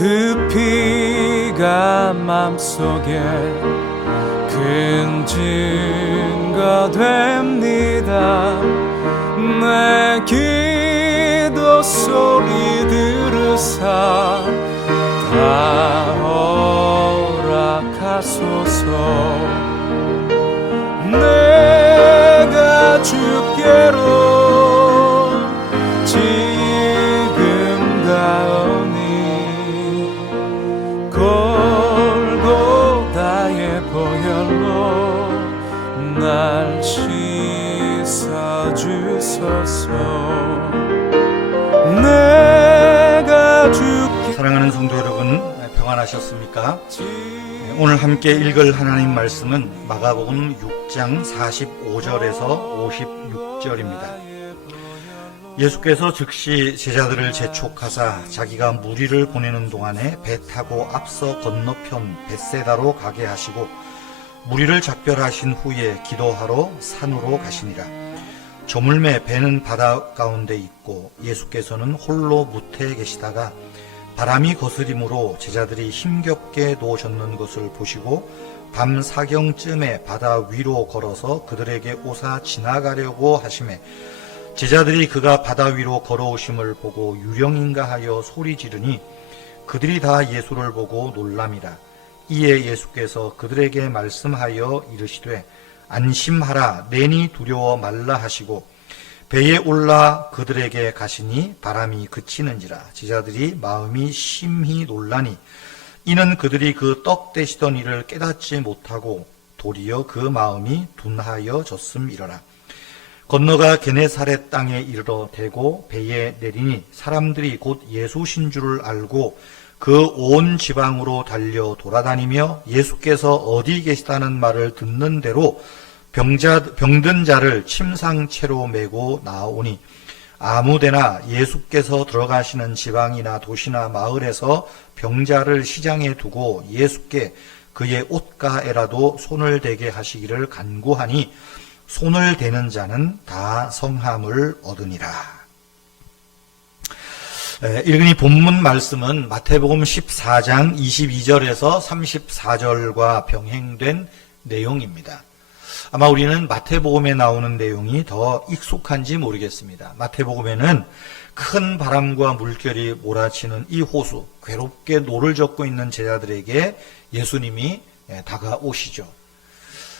그 피가 맘속에 큰 증거 됩니다. 내 기도 소리 들으사 다 허락하소서. 내가 주께로 지금 가오니 골고다의 보혈로 날 씻어주소서. 내가 주께. 사랑하는 성도 여러분, 평안하셨습니까? 오늘 함께 읽을 하나님 말씀은 마가복음 6장 45절에서 56절입니다. 예수께서 즉시 제자들을 재촉하사 자기가 무리를 보내는 동안에 배 타고 앞서 건너편 벳세다로 가게 하시고 무리를 작별하신 후에 기도하러 산으로 가시니라. 저물매 배는 바다 가운데 있고 예수께서는 홀로 무태에 계시다가 바람이 거스림으로 제자들이 힘겹게 누워졌는 것을 보시고 밤 사경쯤에 바다 위로 걸어서 그들에게 오사 지나가려고 하시매 제자들이 그가 바다 위로 걸어오심을 보고 유령인가 하여 소리 지르니 그들이 다 예수를 보고 놀람이라. 이에 예수께서 그들에게 말씀하여 이르시되 안심하라, 내니 두려워 말라 하시고 배에 올라 그들에게 가시니 바람이 그치는지라. 제자들이 마음이 심히 놀라니 이는 그들이 그 떡 되시던 일을 깨닫지 못하고 도리어 그 마음이 둔하여졌음이러라. 건너가 게네사렛 땅에 이르러 대고 배에 내리니 사람들이 곧 예수신 줄을 알고 그 온 지방으로 달려 돌아다니며 예수께서 어디 계시다는 말을 듣는 대로 병든 자를 침상채로 메고 나오니 아무데나 예수께서 들어가시는 지방이나 도시나 마을에서 병자를 시장에 두고 예수께 그의 옷가에라도 손을 대게 하시기를 간구하니 손을 대는 자는 다 성함을 얻으니라. 읽은 이 본문 말씀은 마태복음 14장 22절에서 34절과 병행된 내용입니다. 아마 우리는 마태복음에 나오는 내용이 더 익숙한지 모르겠습니다. 마태복음에는 큰 바람과 물결이 몰아치는 이 호수, 괴롭게 노를 젓고 있는 제자들에게 예수님이 다가오시죠.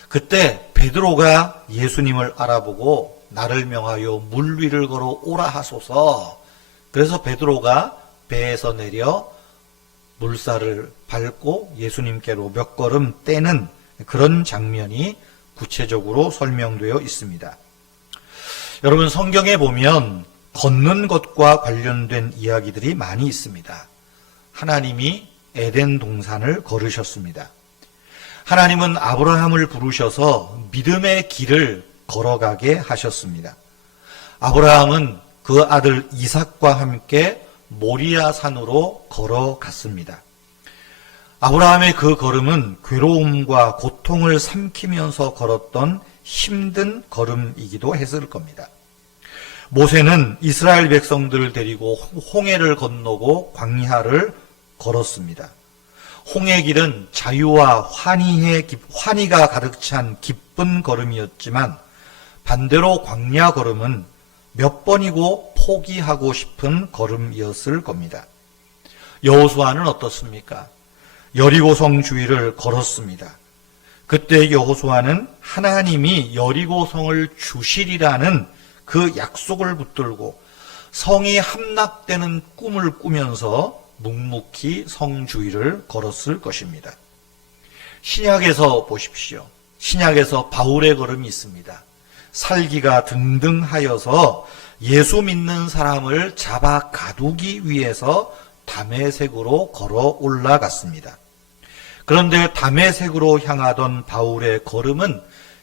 그때 베드로가 예수님을 알아보고 나를 명하여 물 위를 걸어 오라 하소서. 그래서 베드로가 배에서 내려 물살을 밟고 예수님께로 몇 걸음 떼는 그런 장면이 구체적으로 설명되어 있습니다. 여러분, 성경에 보면 걷는 것과 관련된 이야기들이 많이 있습니다. 하나님이 에덴 동산을 걸으셨습니다. 하나님은 아브라함을 부르셔서 믿음의 길을 걸어가게 하셨습니다. 아브라함은 그 아들 이삭과 함께 모리아 산으로 걸어갔습니다. 아브라함의 그 걸음은 괴로움과 고통을 삼키면서 걸었던 힘든 걸음이기도 했을 겁니다. 모세는 이스라엘 백성들을 데리고 홍해를 건너고 광야를 걸었습니다. 홍해 길은 자유와 환희가 가득 찬 기쁜 걸음이었지만 반대로 광야 걸음은 몇 번이고 포기하고 싶은 걸음이었을 겁니다. 여호수아는 어떻습니까? 여리고성 주위를 걸었습니다. 그때 여호수아는 하나님이 여리고성을 주시리라는 그 약속을 붙들고 성이 함락되는 꿈을 꾸면서 묵묵히 성 주위를 걸었을 것입니다. 신약에서 보십시오. 신약에서 바울의 걸음이 있습니다. 살기가 등등하여서 예수 믿는 사람을 잡아 가두기 위해서 다메섹으로 걸어 올라갔습니다. 그런데 다메섹으로 향하던 바울의 걸음은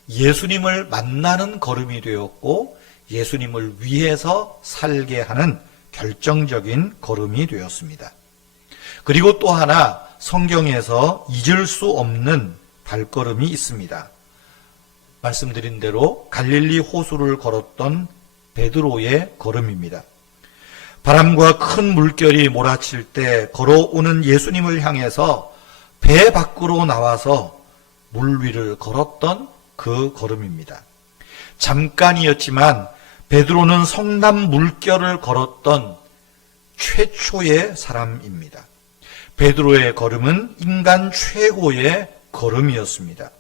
예수님을 만나는 걸음이 되었고 예수님을 위해서 살게 하는 결정적인 걸음이 되었습니다. 그리고 또 하나 성경에서 잊을 수 없는 발걸음이 있습니다. 말씀드린 대로 갈릴리 호수를 걸었던 베드로의 걸음입니다. 바람과 큰 물결이 몰아칠 때 걸어오는 예수님을 향해서 배 밖으로 나와서 물 위를 걸었던 그 걸음입니다. 잠깐이었지만 베드로는 성남 물결을 걸었던 최초의 사람입니다. 베드로의 걸음은 인간 최고의 걸음이었습니다.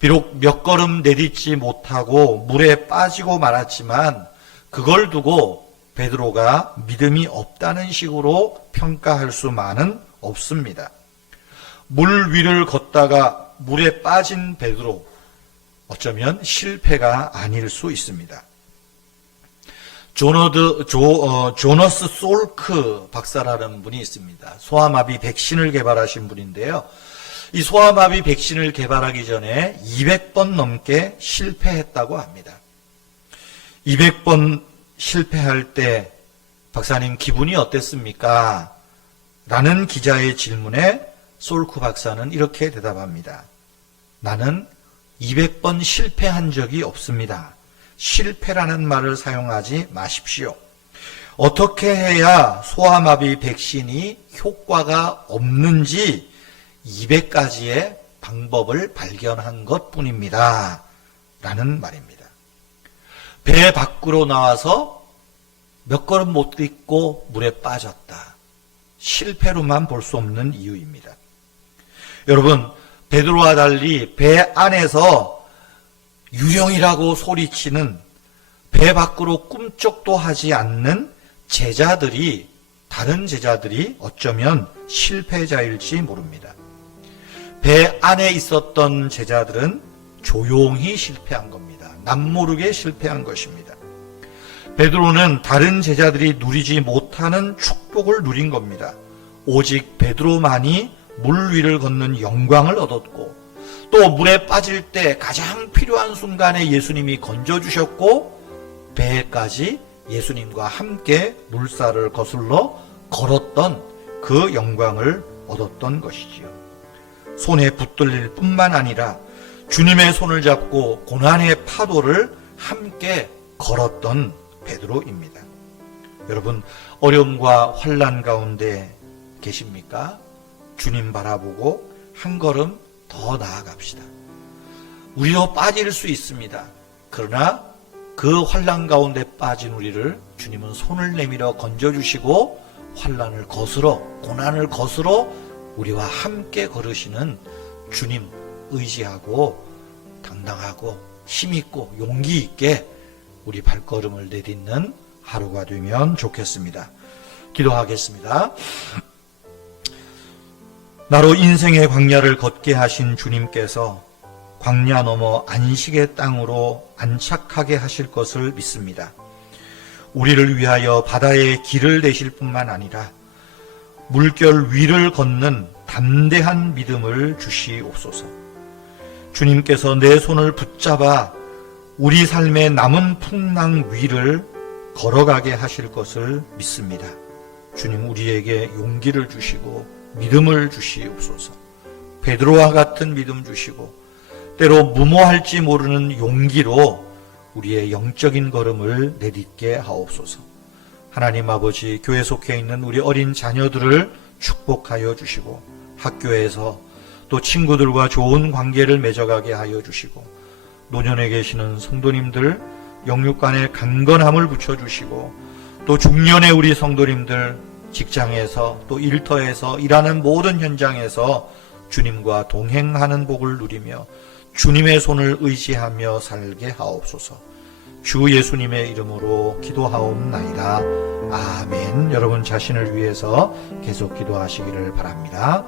비록 몇 걸음 내딛지 못하고 물에 빠지고 말았지만 그걸 두고 베드로가 믿음이 없다는 식으로 평가할 수만은 없습니다. 물 위를 걷다가 물에 빠진 베드로, 어쩌면 실패가 아닐 수 있습니다. 조너스 솔크 박사라는 분이 있습니다. 소아마비 백신을 개발하신 분인데요. 이 소아마비 백신을 개발하기 전에 200번 넘게 실패했다고 합니다. 200번 실패할 때 박사님 기분이 어땠습니까? 라는 기자의 질문에 솔크 박사는 이렇게 대답합니다. 나는 200번 실패한 적이 없습니다. 실패라는 말을 사용하지 마십시오. 어떻게 해야 소아마비 백신이 효과가 없는지 200가지의 방법을 발견한 것뿐입니다. 라는 말입니다. 배 밖으로 나와서 몇 걸음 못 딛고 물에 빠졌다. 실패로만 볼 수 없는 이유입니다. 여러분, 베드로와 달리 배 안에서 유령이라고 소리치는, 배 밖으로 꿈쩍도 하지 않는 제자들이, 다른 제자들이 어쩌면 실패자일지 모릅니다. 배 안에 있었던 제자들은 조용히 실패한 겁니다. 남모르게 실패한 것입니다. 베드로는 다른 제자들이 누리지 못하는 축복을 누린 겁니다. 오직 베드로만이 물 위를 걷는 영광을 얻었고, 또 물에 빠질 때 가장 필요한 순간에 예수님이 건져주셨고, 배에까지 예수님과 함께 물살을 거슬러 걸었던 그 영광을 얻었던 것이지요. 손에 붙들릴 뿐만 아니라 주님의 손을 잡고 고난의 파도를 함께 걸었던 베드로입니다. 여러분, 어려움과 환난 가운데 계십니까? 주님 바라보고 한 걸음 더 나아갑시다. 우리도 빠질 수 있습니다. 그러나 그 환난 가운데 빠진 우리를 주님은 손을 내밀어 건져주시고 환난을 거스러, 고난을 거스러 우리와 함께 걸으시는 주님 의지하고 당당하고 힘있고 용기 있게 우리 발걸음을 내딛는 하루가 되면 좋겠습니다. 기도하겠습니다. 나로 인생의 광야를 걷게 하신 주님께서 광야 넘어 안식의 땅으로 안착하게 하실 것을 믿습니다. 우리를 위하여 바다의 길을 되실 뿐만 아니라 물결 위를 걷는 담대한 믿음을 주시옵소서. 주님께서 내 손을 붙잡아 우리 삶의 남은 풍랑 위를 걸어가게 하실 것을 믿습니다. 주님, 우리에게 용기를 주시고 믿음을 주시옵소서. 베드로와 같은 믿음 주시고 때로 무모할지 모르는 용기로 우리의 영적인 걸음을 내딛게 하옵소서. 하나님 아버지, 교회 속해 있는 우리 어린 자녀들을 축복하여 주시고 학교에서 또 친구들과 좋은 관계를 맺어가게 하여 주시고 노년에 계시는 성도님들 영육간에 강건함을 붙여주시고 또 중년의 우리 성도님들 직장에서 또 일터에서 일하는 모든 현장에서 주님과 동행하는 복을 누리며 주님의 손을 의지하며 살게 하옵소서. 주 예수님의 이름으로 기도하옵나이다. 아멘. 여러분 자신을 위해서 계속 기도하시기를 바랍니다.